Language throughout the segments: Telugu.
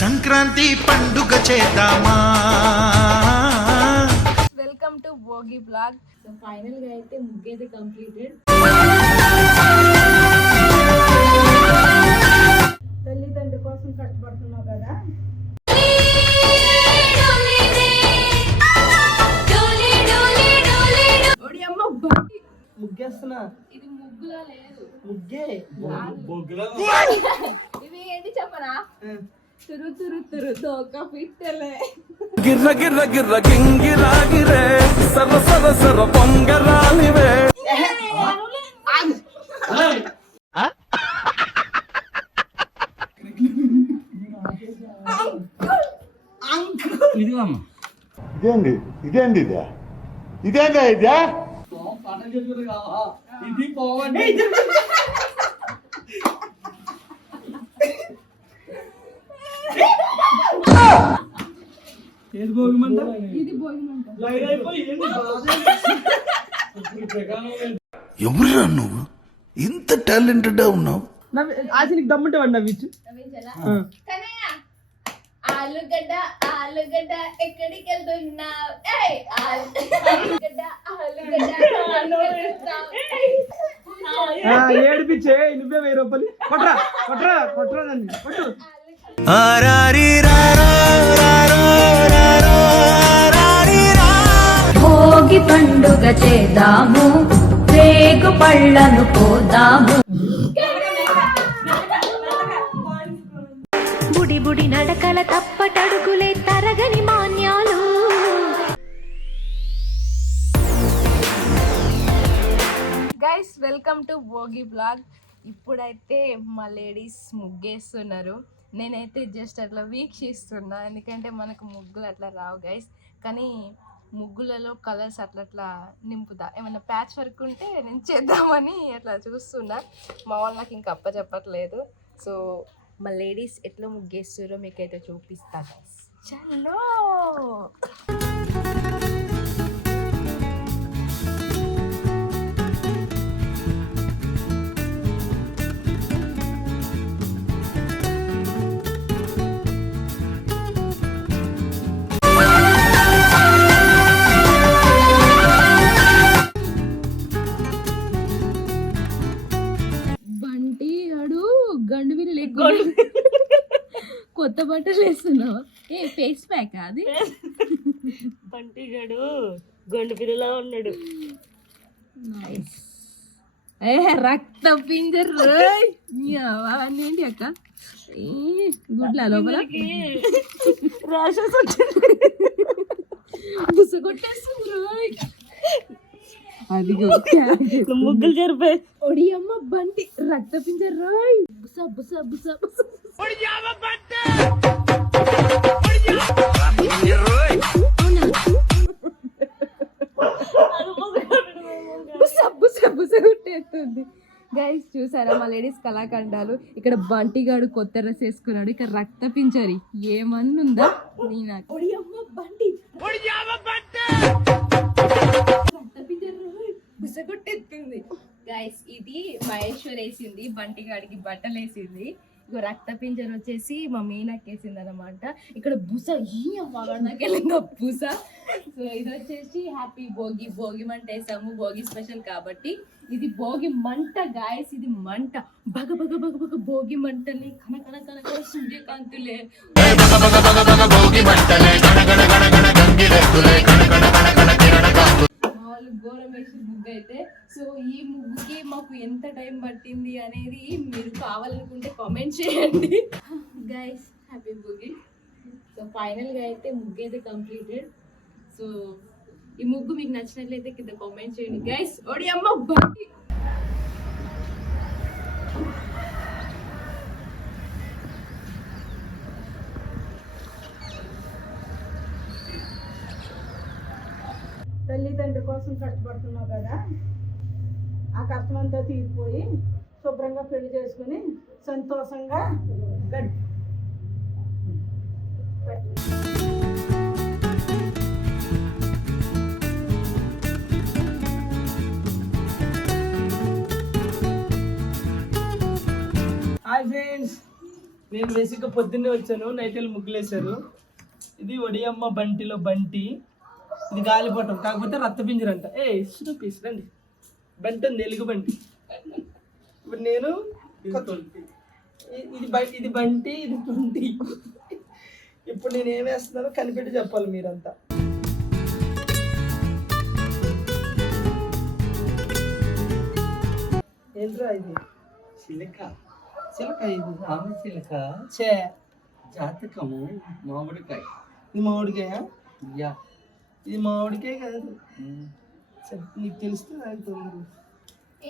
సంక్రాంతి పండుగ చేద్దామా. Welcome to Bhogi blog. So final గా అయితే ముగ్గైతే కంప్లీటెడ్. తల్లిదండ్రుల కోసం కష్టపడుతున్నావు కదా. ముగ్గేస్తున్నా. ఇది ముగ్గులా లేదు, ముగ్గే ఇవి ఏంటి చెప్పనా? తురు తురు తురు దోక పిట్టలే. గిర్ర గిర్ర గిర్ర గింగిరాగిరే సర సర సర పొంగరాలివే. ఇదేంది ఇదేంది ఇదేందా ఇదే పాటలు చెప్పారు కావా? ఇది పోవండి. ఏది భోగిమంట? ఇది భోగిమంట. లైట్ అయిపోయి ఎవరురా నువ్వు ఇంత టాలెంటెడ్ ఉన్నావు? ఆశనికి దమ్ముంటే వాడు నవ్వించు. ఆలుగడ్డ ఆలుగడ్డ ఎక్కడికి వెళ్తున్నావు? ఆలుగడ్డ ఆలుగడ్డ ఏడిపించే నువ్వే 1000 రూపాయలు కొట్రా కొట్రా కొట్రా నన్ను కొట్టు. భోగి పండుగ చేద్దాము, రేగు పళ్ళను పోదాము. బుడి బుడి నడకల తప్పటడుగులే తరగని మాన్యాలు. Guys welcome to Bhogi blog. ఇప్పుడైతే మా లేడీస్ ముగ్గేస్తున్నారు. నేనైతే జస్ట్ అట్లా వీక్షిస్తున్నా, ఎందుకంటే మనకు ముగ్గులు అట్లా రావు గైస్. కానీ ముగ్గులలో కలర్స్ అట్లా నింపుతా. ఏమైనా ప్యాచ్ వర్క్ ఉంటే నేను చేద్దామని అట్లా చూస్తున్నా. మా వాళ్ళు నాకు ఇంకా చెప్పట్లేదు. సో మా లేడీస్ ఎట్లా ముగ్గేస్తారో మీకైతే చూపిస్తా గైస్. చలో గండు వీళ్ళు లేకుండా కొత్త బట్టలు వేస్తున్నావు. ఏ ఫేస్ ప్యాక్ అది? బంటిగాడు గండు పిల్లలా ఉన్నాడు. ఏ రక్త పింజర్ ఏంటి అక్క? గుడ్ల లోపల ర్యాషెస్ వచ్చింది, బుస కొట్టేస్తుంది. అదిగో ముగ్గులు జరిపాయి. ఒడియమ్మ బంటి రక్త పింజర్ రాయ్. బుస బుస బుస బుస బుస బుస కొట్టేస్తుంది. గైస్ చూసారా మా లేడీస్ కళాఖండాలు. ఇక్కడ బంటిగాడు కొత్త డ్రెస్ వేసుకున్నాడు. ఇక్కడ రక్త పింజరి ఏమన్నుందా? నీ నాకు ఒడియమ్మ బంటి బుసగొట్టెత్తుంది. గైస్ ఇది మహేశ్వర్ వేసింది, బంటిగాడికి బట్టలు వేసింది. ఇగో రక్త పింజర్ వచ్చేసి మా మీనాకి వేసింది అనమాట. ఇక్కడ బుస నాకెళ్ళిందో బుస. సో ఇది వచ్చేసి హ్యాపీ భోగి, భోగి మంట వేసాము. భోగి స్పెషల్ కాబట్టి ఇది భోగి మంట గాయస్. ఇది మంట బగ బగ బగ బగ భోగి మంటని కన కన కన కన సూర్యకాంతులే ఘోరం వేసిన ముగ్గు అయితే. సో ఈ ముగ్గుకి మాకు ఎంత టైం పట్టింది అనేది మీరు కావాలనుకుంటే కామెంట్ చేయండి గైస్. హ్యాపీ భోగి. సో ఫైనల్గా అయితే ముగ్గు అయితే కంప్లీటెడ్. సో ఈ ముగ్గు మీకు నచ్చినట్లయితే కింద కామెంట్ చేయండి గైస్. ఓడి అమ్మ బండి తల్లిదండ్రుల కోసం కష్టపడుతున్నావు కదా. ఆ కష్టం అంతా తీరిపోయి శుభ్రంగా పెళ్లి చేసుకుని సంతోషంగా గడుపు. హాయ్ ఫ్రెండ్స్, నేను బేసిక్గా పొద్దున్నే వచ్చాను, నైట్ వెళ్ళి ముగ్గులు వేశారు. ఇది ఒడియమ్మ బంటిలో బంటి, ఇది గాలిపటం, కాకపోతే రక్తపింజర అంట. చూపీస్ రండి, బంటి ఉంది, ఎలుగు బంటి. ఇప్పుడు నేను ఇది బంటి, ఇది బంటి. ఇప్పుడు నేను ఏం వేస్తున్నానో కనిపెట్టి చెప్పాలి మీరంతా. ఏంట్రా ఇది? చిలక చిలక ఇది. ఆమె చిలక చే జాతకము మామిడికాయ. ఇది మామిడికాయ? యా ఇది మామిడికాయ కాదు. సరే, నీకు తెలిస్తే నాకు తొందర.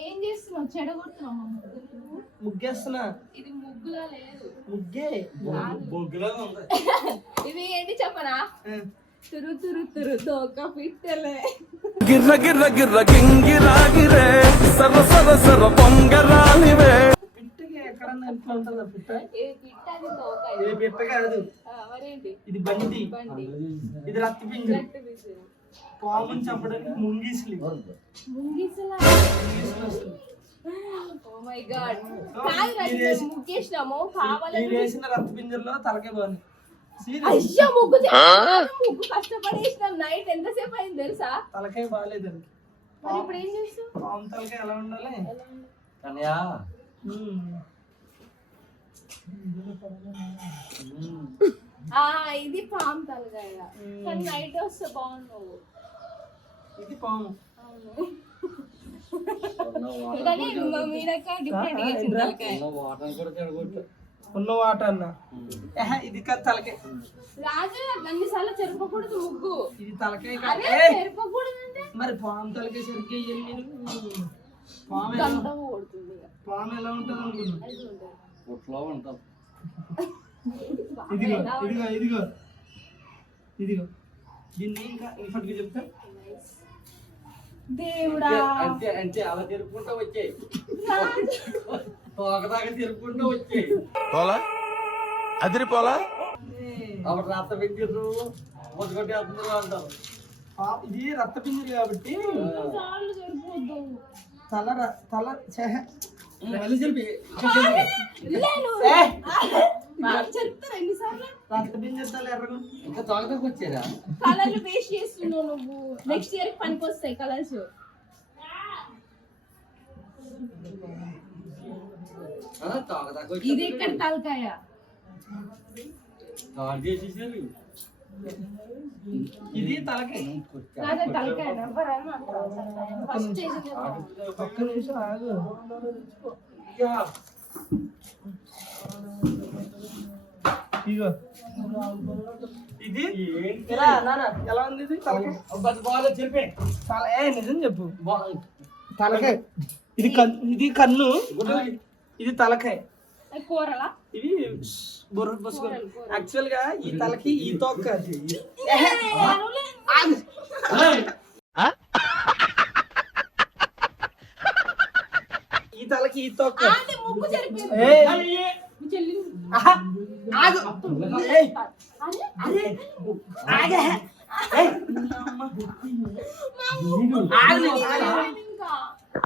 ఏం చేస్తున్నావు? చెడగొడుతున్నావు ముగ్గేస్తున్నా. ఇది ముగ్గులా లేదు, ముగ్గే. బొగ్గులా ఉంది. ఇది ఏంటి చెప్పనా? తురు తురు తురు తోక పిట్టలే. గిర్ర గిర్ర గిర్ర గింగిరాగిరే సర సర సర పొంగరాలివే. పిట్టకి ఎక్కడన్నా ఇంట్లో ఉంటుందా పిట్ట? ఏ పిట్ట? అది తోక. ఏ పిట్ట కాదు, మరేంటి? ఇది బండి. బండి. ఇది రక్తపింజర. పాముని చంపడానికి ముంగీసులు. ముంగిసలా? Oh my God. ముగ్గేసినాము కావాలని. మీరు వేసిన రక్తపింజరలో తలకే బాగుంది. అయ్యో ముగ్గు ముగ్గు కష్టపడేసినాం. నైట్ ఎంతసేపు అయింది తెలుసా? తలకాయ బాగాలేదు. మరి ఇప్పుడు ఏం చేస్తావు? పాము తలకాయ ఎలా ఉండాలి? కన్యా ఇది పాము తలకాయ, కానీ నైట్ వస్తే బాగున్నావు. ఇది పాము. కానీ మీరక్క డిఫరెంట్ గా ఇచ్చింది తలకాయ. వాటర్ కూడా చెడగొట్టు. ఉన్న వాట అన్న. ఇది కాదు తలకాయ. రాజు అన్నిసార్లు చెరపకూడదు ముగ్గు. ఇది తలకాయ అదే కాదు. చెరపకూడదు అంటే మరి పాము తలకాయ సరిగ్గా ఇయ్యండి. పాము ఎలా ఉంటుంది అనుకున్నా? పుట్లో ఉంటాం. ఇదిగో ఇదిగో ఇదిగో ఇదిగో దీన్ని ఇంకా ఇన్ఫర్ట్గా చెప్తా. దేవుడా, అంటే అంటే అలా తిరుపుకుంటూ వచ్చాయి, తోకదాకా తిరుపుకుంటూ వచ్చాయి. పోలా అదిరిపోలా. అప్పుడు రక్త పెంచారు ముద్దుకొట్టేస్తున్నారు అంటారు. ఇది రక్తపింజరి కాబట్టి సార్లు సరిపోద్దు. తల మళ్ళీ చెప్పి చెప్తారా ఎన్నిసార్లు? రక్తపింజరి తల ఎర్రగా. ఇంకా తోకదాకా వచ్చారా? కలర్లు వేస్ట్ చేస్తున్నావు నువ్వు. నెక్స్ట్ ఇయర్ పనికి వస్తాయి కలర్స్. తోకదాకా ఇది ఎక్కడ తలకాయ? కాల్ చేసేసారు. ఇది తలకాయ. రాజా తలకాయ ఫస్ట్ ఒక్క నిమిషం ఆగు. ఇగో ఇది నాన్న ఎలా ఉంది? ఇది తలకాయ బాగా చెప్పే నిజం చెప్పు. తలకాయ. ఇది కన్ను, ఇది తలకాయ. కూరలా? ఇది బుర్ర బుసుకు. యాక్చువల్ గా ఈ తలకి ఈ తోక. ఈ తలకి ఈ తోక. ముగ్గు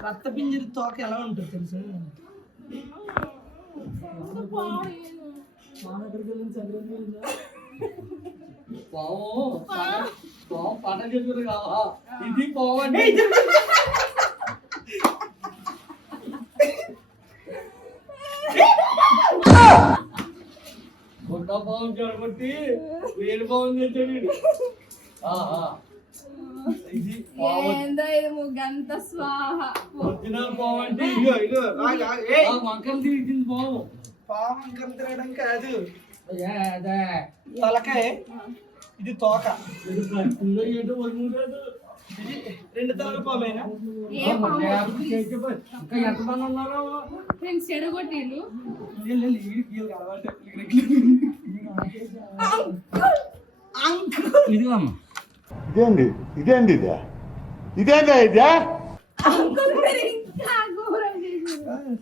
రక్తపింజరి తోక ఎలా ఉంటుంది తెలుసా? పాట చెప్పారు కావా? ఇది పోవండి. కొత్త పావం చెడగొట్టి వేరు పావం తెచ్చాడు. ఇది ఏందో ఇది ముగ్గంత స్వాహ. ఒరిజినల్ పావం అంటే వంకలు తిరిగింది పావం. పాము ఇంకం తిరగడం కాదు, తలకాయ. ఇది తోక. ఏంటో ఒరిజినల్ ఇది రెండు తలల పామేనా? ఇంకా ఎంతమంది ఉన్నారో ఫ్రెండ్స్ చెడగొట్టిండు. ఇదిగో అమ్మ. ఇదేంది ఇదేంది ఇదే ఇదేందా ఇదే? ఇంకా ఘోరం చేసిండు.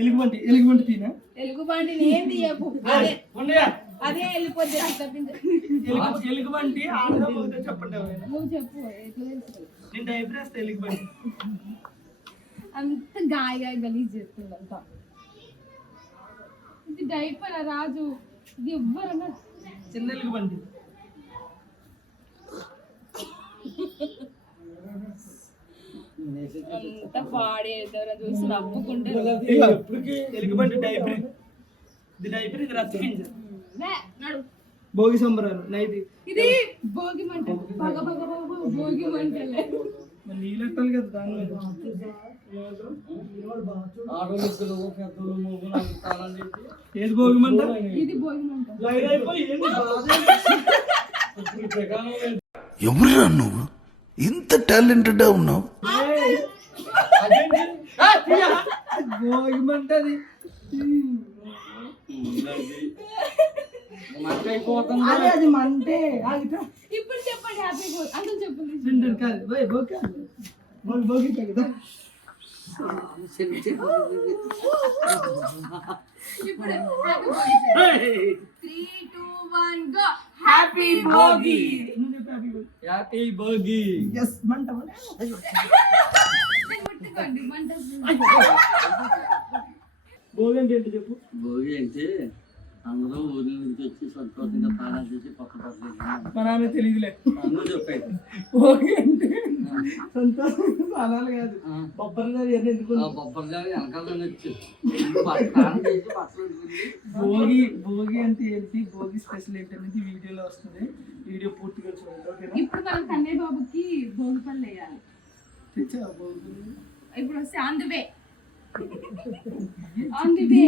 ఎలుగుబంటి తీనా? ఎలుగుబంటిని ఏం తీయకు. అదే వెళ్ళిపోద్ది. ఎలుగుబంటి ఆడదా మగదా చెప్పండి ఎవరైనా. నువ్వు చెప్పు ఎట్లా తెలుసు? నేను డైపర్ వేస్తే ఎలుగుబంటి. అంత గాయ గాయ గలీజ్ చేస్తుంది అంతా. డైపర్ రాజు, ఇది ఎవ్వరన్నా చిన్న ఎలుగు బంటి. అంత పాడి చూసి నవ్వుకుంటారు. ఎలుగు బంటి డైపర్, ఇది డైపర్, ఇది రచ్చపింజ. భోగి సంబరాలు నైట్ ఇది భోగి మంట, పగ పగ పగ భోగి మంటలే. నీళ్ళు ఎట్టాలి కదా దాని మీద. ఏది భోగి మంట? ఇది భోగి మంట. ఎవరురా నువ్వు ఇంత టాలెంటెడ్ ఉన్నావు? భోగి మంట అది. అది మంటే. ఇప్పుడు చెప్పండి హ్యాపీ భోగి అందరూ చెప్పండి. కాదు భోగి కాదు, భోగి కదా. ఇప్పుడు 3, 2, 1 go. Happy Bhogi. Happy Bhogi. Yes మంట. ముట్టుకోండి మంట. భోగి అంటే ఏంటి చెప్పు. భోగి అంటే అందరూ ఊరి నుంచి వచ్చి సంతోషంగా తాళాలు చేసి పక్క పక్కన మా నాన్న తెలియదులే. అందరూ చెప్పాయి. భోగి అంటే సంతోషం అనాలి కాదు. బొబ్బరి ఎందుకు బొబ్బర్ గారి వెనకాల వచ్చి తాళం చేసి పక్కన భోగి. భోగి అంటే ఏంటి, భోగి స్పెషల్ ఏంటి అనేది వీడియోలో వస్తుంది. వీడియో పూర్తిగా చూడండి. ఓకేనా? ఇప్పుడు మనం కన్నయ్య బాబుకి భోగి పళ్ళు వేయాలి. తెచ్చా భోగి. ఇప్పుడు వస్తే on the way. On the way.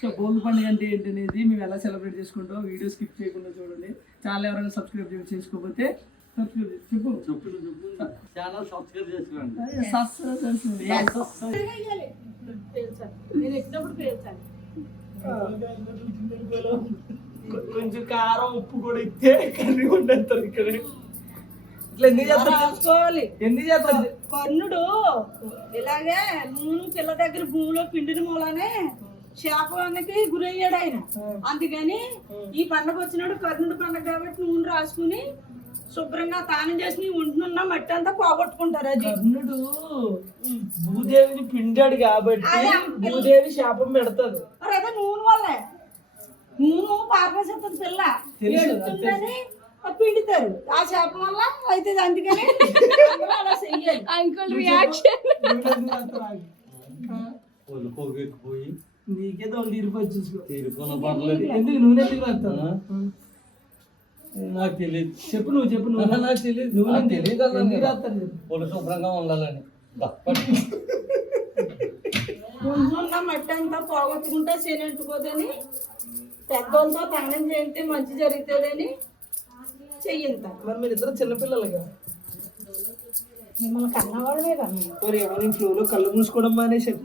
So Bhogi పండుగ అంటే ఏంటి అనేది మేము ఎలా సెలబ్రేట్ చేసుకుంటాం వీడియో స్కిప్ చేయకుండా చూడండి. చాలా ఎవరైనా సబ్స్క్రైబ్ చేసుకోకపోతే సబ్స్క్రైబ్ చెప్పు. ఛానల్ సబ్స్క్రైబ్ చేసుకోండి. నేను ఎక్కినప్పుడు పేల్చాలి. కొంచెం కారం ఉప్పు కూడా ఇస్తే కర్రీ వండేస్తారు ఇక్కడ. ఇట్లా ఎందుకు చేస్తారు? ఎందుకు చేస్తారు? కర్ణుడు ఇలాగే నూనె పిల్ల దగ్గర భూమిలో పిండిన మూలనే శాపానికి గురయ్యాడు ఆయన. అందుకని ఈ పండగ వచ్చినాడు కర్ణుడు పండగ కాబట్టి నూనె రాసుకుని శుభ్రంగా తానం చేసి ఉంటున్న మట్టి అంతా పోగొట్టుకుంటారు. అది కర్ణుడు భూదేవిని పిండాడు కాబట్టి భూదేవి శాపం పెడతాడు. మరి అదే నూనె వల్లే. నూనె పారపోసేస్తుంది పిల్ల ఎడుతుందని పిండుతారు. ఆ శాపం వల్ల అయితే అందుకని అలా చెయ్యాలి. Uncle reaction. పోయి నీకేదో తీరిపోయి చూసుకో. తీరుకున్న పర్లేదు. ఎందుకు నూనె ఎందుకు రాస్తాను? నాకు తెలియదు. చెప్పు నువ్వు చెప్పు. నువ్వు నాకు తెలియదు. నూనె తెలియదు. ఎందుకు రాస్తాను చెప్పు. ఒళ్ళు శుభ్రంగా ఉండాలని. ఉన్న మట్టి అంతా పోగొట్టుకుంటే చేనట్టుకోదని పెద్దోళ్ళతో తానం చేస్తే మంచి జరుగుతుందని చెయ్యంటారు. మరి మీరు ఇద్దరు చిన్నపిల్లలుగా మిమ్మల్ని కన్నవాళ్ళే కదా. మరి ఏమైనా ఫ్లోలో కళ్ళు మూసుకోవడం మానేసారు.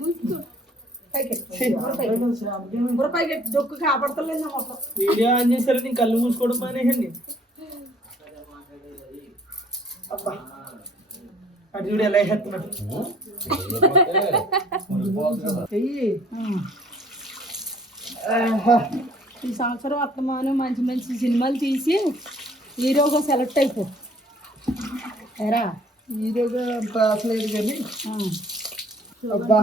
పైకి దొక్కు కాపాడతలేదు మొత్తం. వీడియో ఆన్ చేశారు, నేను కళ్ళు మూసుకోవడం మానేసండి. అబ్బా అటు చూడు ఎలా వేస్తున్నాడు. ఈ సంవత్సరం వర్తమానం మంచి మంచి సినిమాలు తీసి హీరోగా సెలెక్ట్ అయిపో. ఎరా హీరోగా అంత ఆశలేదు కానీ అబ్బా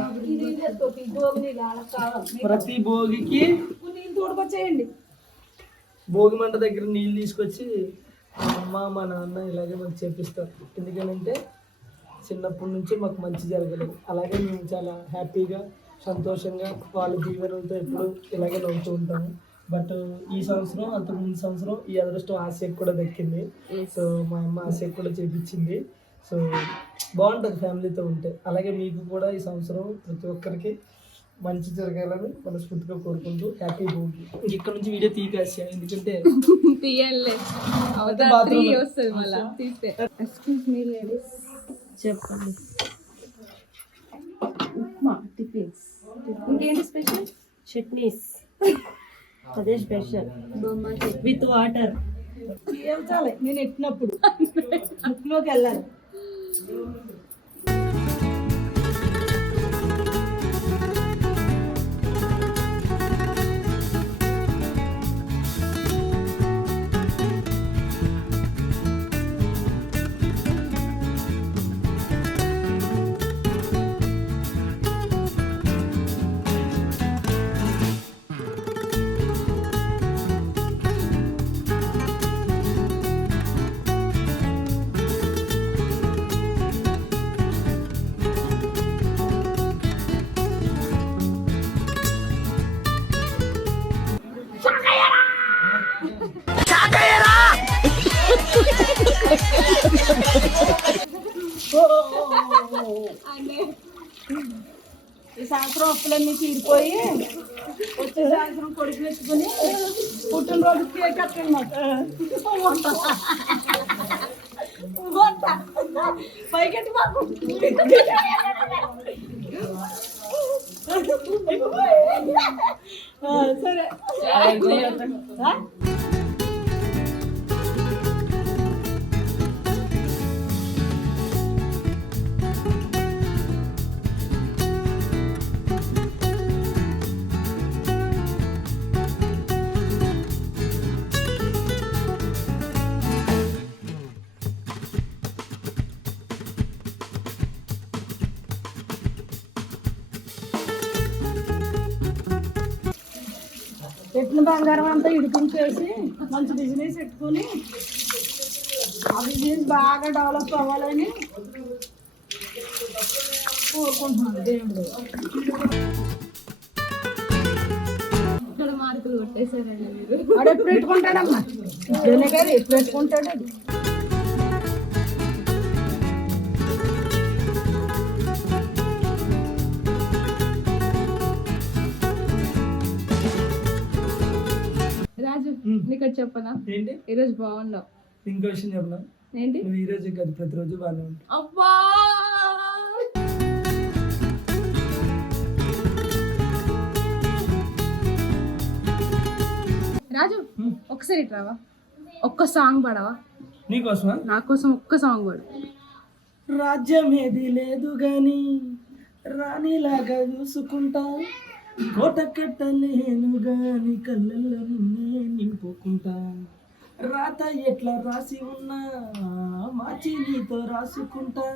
ప్రతి భోగికి నీళ్ళు తోడుకొచ్చేయండి. భోగి మంట దగ్గర నీళ్ళు తీసుకొచ్చి మా అమ్మ మా నాన్న ఇలాగే మాకు చేపిస్తారు. ఎందుకంటే చిన్నప్పటి నుంచి మాకు మంచి జరగలేదు. అలాగే మేము చాలా హ్యాపీగా సంతోషంగా వాళ్ళ జీవనంతో ఎప్పుడు ఇలాగే నవ్వుతూ ఉంటాము. బట్ ఈ సంవత్సరం అంతకుముందు సంవత్సరం ఈ అదృష్టం ఆశకు కూడా దక్కింది. సో మా అమ్మ ఆశకు కూడా చేపించింది. సో బాగుంటుంది ఫ్యామిలీతో ఉంటే. అలాగే మీకు కూడా ఈ సంవత్సరం ప్రతి ఒక్కరికి మంచి జరగాలని మనస్ఫూర్తిగా కోరుకుంటూ హ్యాపీ భోగి. ఇక్కడ నుంచి వీడియో తీకాశా ఎందుకంటే తీయాలి వస్తుంది మళ్ళీ తీస్తే. ఎక్స్క్యూజ్ మీ లేడీస్ చెప్పండి. ఉప్మా టిఫిన్స్ ఇంకేంటి స్పెషల్? చట్నీస్ అదే స్పెషల్. With water పీల్చాలి. నేను ఎట్టినప్పుడు ముక్కులోకి వెళ్ళాలి. అంటే ఈ సంవత్సరం అప్పులన్నీ తీరిపోయి వచ్చే సంవత్సరం కొడుకు పెట్టుకుని పుట్టినరోజు కేక్ కట్టండి పైకెట్టి మాకు సరే పెట్టిన బంగారం అంతా ఇడిపించేసి మంచి బిజినెస్ పెట్టుకుని ఆ బిజినెస్ బాగా డెవలప్ అవ్వాలని కోరుకుంటున్నాను దేవుడు. ఇక్కడ మార్కులు కొట్టేశారండి మీరు. వాడు ఎప్పుడు పెట్టుకుంటాడమ్మా ఇదేనే కదా ఎప్పుడు పెట్టుకుంటాడు అది. రాజు నీకు చెప్పనా, ఏంటి ఈరోజు బాగున్నావు. ఇంకో విషయం చెప్పనా, ఏంటి? నువ్వు ఈ రోజు కాదు ప్రతిరోజు బాగానే ఉంటావు. అబ్బా రాజు ఒకసారి ఇట్రావా, ఒక్క సాంగ్ పాడవా నీకోసమా? నా కోసం? ఒక్క సాంగ్ పాడు. రాజ్యం ఏది లేదు గాని రాణిలాగా చూసుకుంటా, కోట కట్టలేను గాని కళ్ళల్లో నిన్నే నింపుకుంటా, రాత ఎట్లా రాసి ఉన్నా మార్చి నీతో రాసుకుంటా,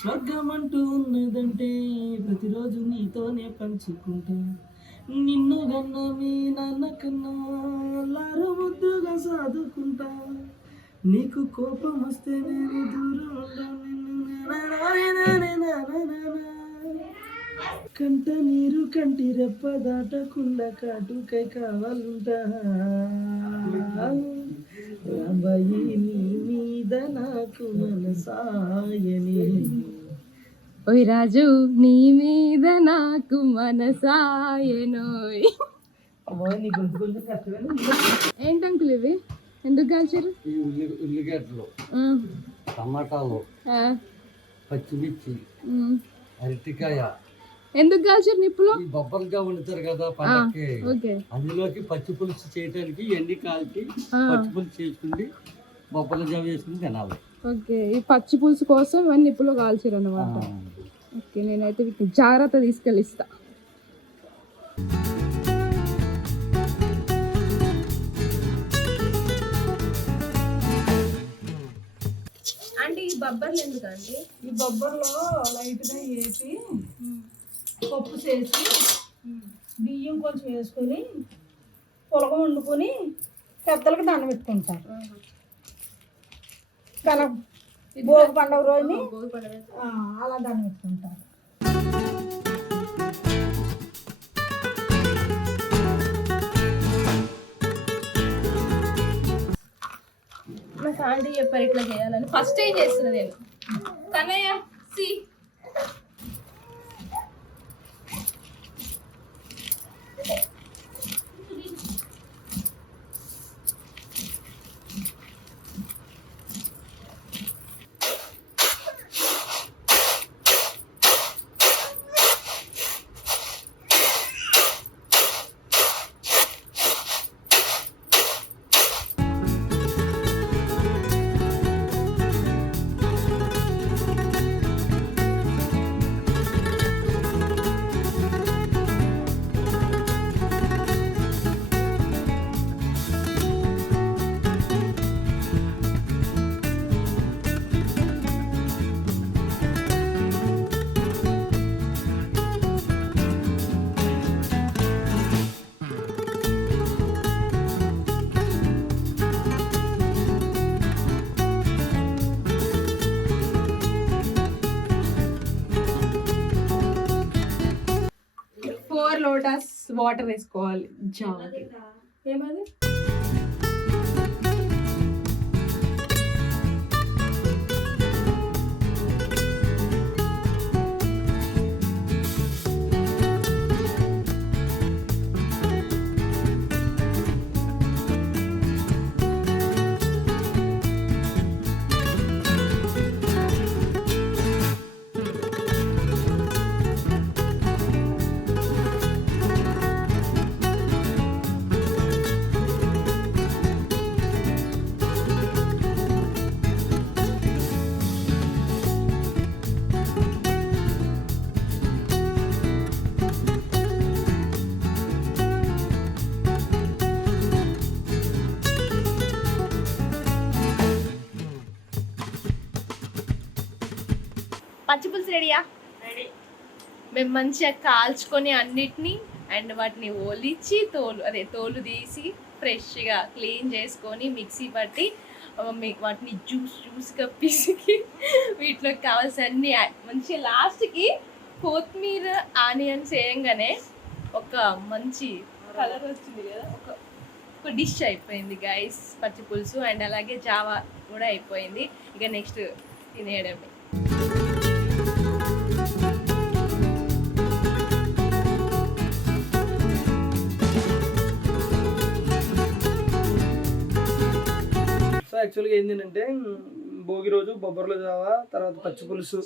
స్వర్గం అంటూ ఉన్నదంటే ప్రతిరోజు నీతోనే పంచుకుంటా, నిన్ను గన్న మీ నాన్న కన్నా లారు ముద్దుగా సాదుకుంటా, నీకు కోపం వస్తే నేను దూరం కంట నీరు కంటి రెప్ప దాటకుండా కాటుకై కావాలంటా, రాంబాయి నీ మీద నాకు మనసాయని. ఓయ్ రాజు నీ మీద నాకు మనసాయనోయ్. నీ గొంతు కొంచెం కష్టమేనా? ఏంటి అంకుల్ ఇవి ఎందుకు కాల్చారు? ఈ ఉల్లిగడ్డలు, టమాటాలు, పచ్చిమిర్చి, అరటికాయ ఎందుకు కాల్చారు నిప్పులో? ఈ బొబ్బలుగా వండుతారు కదా పండక్కి, ఓకే. అందులోకి పచ్చి పులుసు చేయడానికి ఎన్ని కాల్చి పచ్చి పులుసు చేసుకుని బొబ్బలు జవ వేసుకుని తినాలి. ఓకే, ఈ పచ్చి పులుసు కోసం ఇవన్నీ నిప్పులో కాల్చారు అన్నమాట. ఓకే, నేనైతే వీటిని జాగ్రత్త తీసుకెళ్ళిస్తా. అంటే ఈ బొబ్బర్లు ఎందుకండి? ఈ బొబ్బర్లో లైట్గా వేసి పప్పు చేసి బియ్యం కొంచెం వేసుకొని పొలగ వండుకొని పెద్దలకు దండ పెట్టుకుంటారు. కనక భోగి పండుగ రోజుని అలా దండ పెట్టుకుంటారు. నాకు ఆంటీ చెప్పారు ఇట్లా చేయాలని. ఫస్ట్ టైం చేస్తున్నా నేను. కన్నయ్య సి లోటస్ వాటర్ వేసుకోవాలి. జాగ్రత్త. ఏమది? పచ్చిపులుసు రెడీయా? మేము మంచిగా కాల్చుకొని అన్నిటినీ అండ్ వాటిని ఒలిచి తోలు తీసి ఫ్రెష్గా క్లీన్ చేసుకొని మిక్సీ పట్టి వాటిని జ్యూస్గా పిసికి వీటిలోకి కావాల్సిన అన్ని మంచిగా లాస్ట్కి కొత్తిమీర ఆనియన్స్ వేయంగానే ఒక మంచి కలర్ వచ్చింది కదా, ఒక డిష్ అయిపోయింది గైస్ పచ్చి పులుసు. అండ్ అలాగే జావా కూడా అయిపోయింది. ఇక నెక్స్ట్ తినేయడమే. సో యాక్చువల్గా ఏంటంటే భోగి రోజు బొబ్బర్ల జావా తర్వాత పచ్చి పులుసు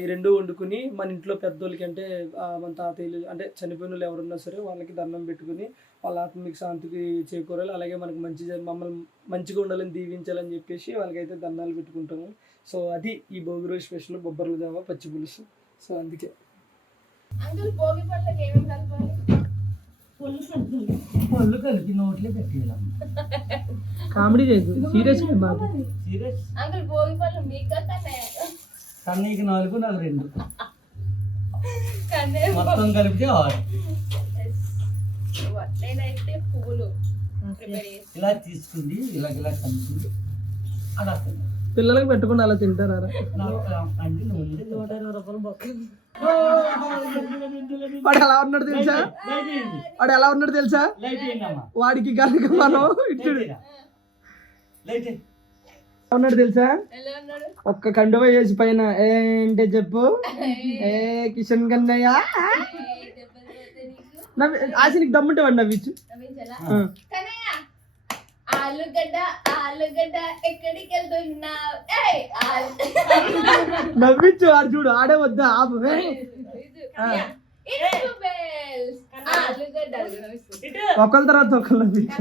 ఈ రెండు వండుకుని మన ఇంట్లో పెద్దోళ్ళకి అంటే మన తాతయ్యలు అంటే చనిపోయిన వాళ్ళు ఎవరున్నా సరే వాళ్ళకి దండం పెట్టుకుని వాళ్ళ ఆత్మీయ శాంతికి చేకూరాలి, అలాగే మనకు మమ్మల్ని మంచిగా ఉండాలని దీవించాలని చెప్పేసి వాళ్ళకైతే దండాలు పెట్టుకుంటాము. సో అది ఈ భోగి రోజు స్పెషల్ బొబ్బర్ల జావా పచ్చి పులుసు. సో అందుకే పళ్ళు కలిపి నోట్లే పెట్టేయాలమ్మ. కామెడీ చేయదు, సీరియస్ బాగా సీరియస్. అంకుల్ భోగి పళ్ళు మీకు కన్నీకి 4 నాకు 2 కన్నే మొత్తం కలిపితే 6. నేనైతే పువ్వులు ప్రిపేర్ చేసి ఇలా తీసుకుంది ఇలా కలిసింది అలా పిల్లలకు పెట్టకుండా అలా తింటారా? అండి నూనె 120 రూపాయలు బొక్క. వాడు ఎలా ఉన్నాడు తెలుసా? వాడికి కనుక మనం ఇచ్చుడు ఉన్నాడు తెలుసా? ఎలా ఉన్నాడు? ఒక్క కండువ వేసి పైన ఏంటే చెప్పు ఏ కిషన్ కన్నయ్య ఆశనికి దమ్ముంటే వాడు నవ్విచ్చు. ఆలుగడ్డ ఎక్కడికి వెళ్తున్నావు? నవ్విచ్చు వాడు చూడు, ఆడే వద్దా ఆపు. ఒకళ్ళ తర్వాత ఒకళ్ళు నవ్విచ్చు.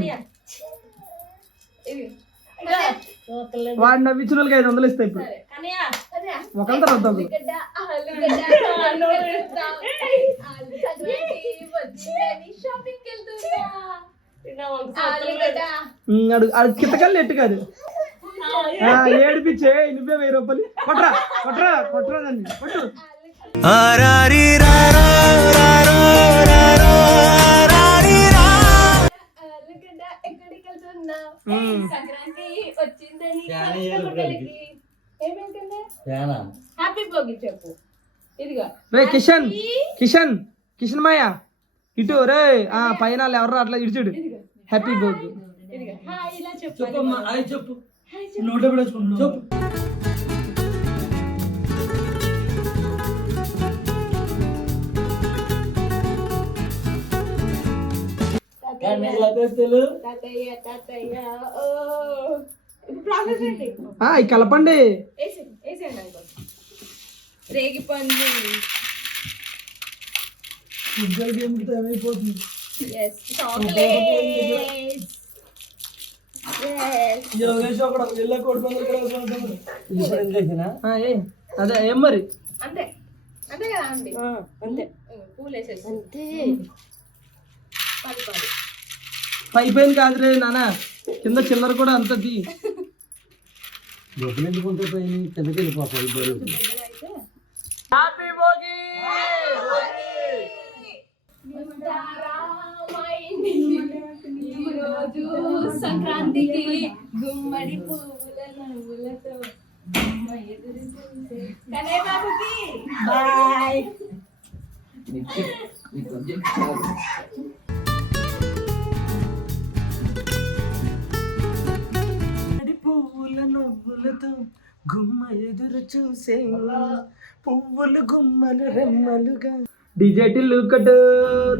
వాడు నవ్వించిన వాళ్ళకి 500 ఇస్తాయి ఇప్పుడు. ఒకళ్ళ తర్వాత ఒకళ్ళు. కితకల్లి ఎట్టు కాదు ఏడిపించే నువ్వే 1000 రూపాయలు కొట్రా కొట్రా కొట్రా దాన్ని కొట్టు. సంక్రాంతి వచ్చిందని హ్యాపీ భోగి చెప్పు. ఇదిగా రే కిషన్ మాయ ఇటు రే పైన ఎవరు అట్లా ఇడిచుడు హ్యాపీ భోగి. ఇలా చెప్పు. చెప్పమ్మా అది చెప్పు. నోట్లో పెట్టుకుంటున్నావు చెప్పు. ఈ కలపండి. రేగి పండు అదే ఏం మరి అంతే అంతే కదా అండి. అంతే పూలు వేసేసి అంతే. పైపోయింది కాదురే నాన్న, కింద చిల్లర కూడా అంత తీ. డబ్బులు ఎందుకుంటే పైన కిందకి వెళ్ళిపోతాయి. హ్యాపీ భోగి. ఈరోజు సంక్రాంతికి గుమ్మడి పువ్వుల నవ్వులతో కన్నయ్య బాబుకి బాయ్. పువ్వుల నవ్వులతో గుమ్మ ఎదురు చూసే పువ్వులు గుమ్మలు రెమ్మలుగా డిజెటిల్లు కట్టు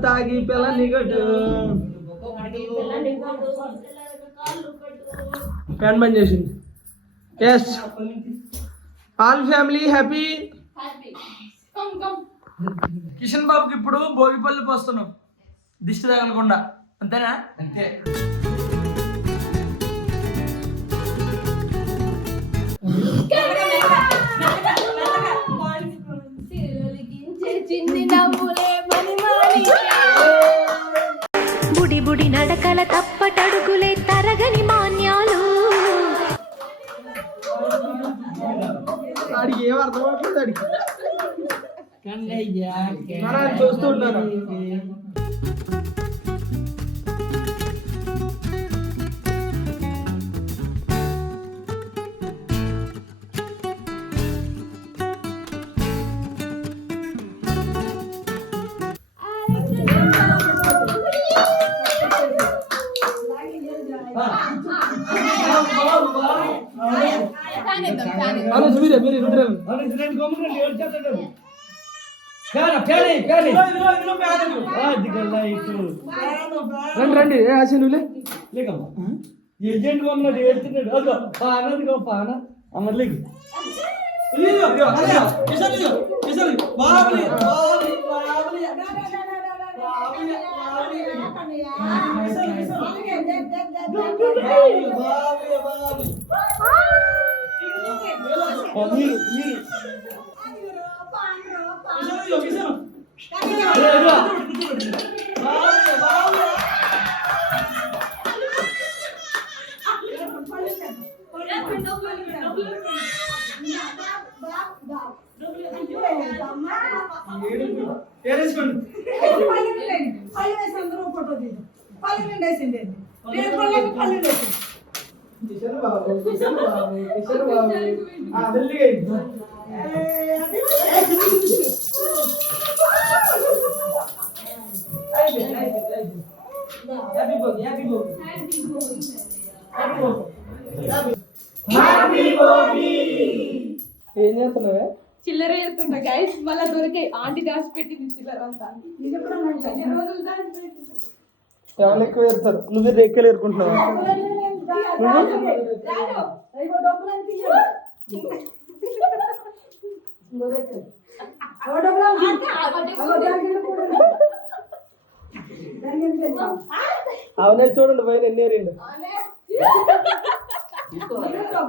తాగి పిల్లని కట్టు ఫ్యాన్ బంద్ చేసింది. Yes all family happy. Kishan బాబుకి ఇప్పుడు భోగి పళ్ళు పోస్తున్నాం దిష్టి తగలకుండా, అంతేనా? అంతే. బుడి బుడి నడకల తప్పటడుగులే తరగని మాన్యాలు. వాడికి ఏం అర్థం అవుతుంది? చూస్తూ ఉన్నాను. మీరు రండి రండి. ఏ ఆశ నువ్వులే ఏజెంట్ కొన్నాడు ఏడుతున్నాడు. అదో పానది పాన అమ్మలేకు ఏం చేస్తున్నావే? చిల్లర వేస్తుంటా గైస్. మళ్ళీ దొరికే ఆంటీ దాచి పెట్టింది చిల్లర అంతా. ఎవరు ఎక్కువ ఏరుతారు? నువ్వే రేక్కలు ఏరుకుంటున్నావా? అవునే చూడండి పైన ఎన్ని ఏరిండు.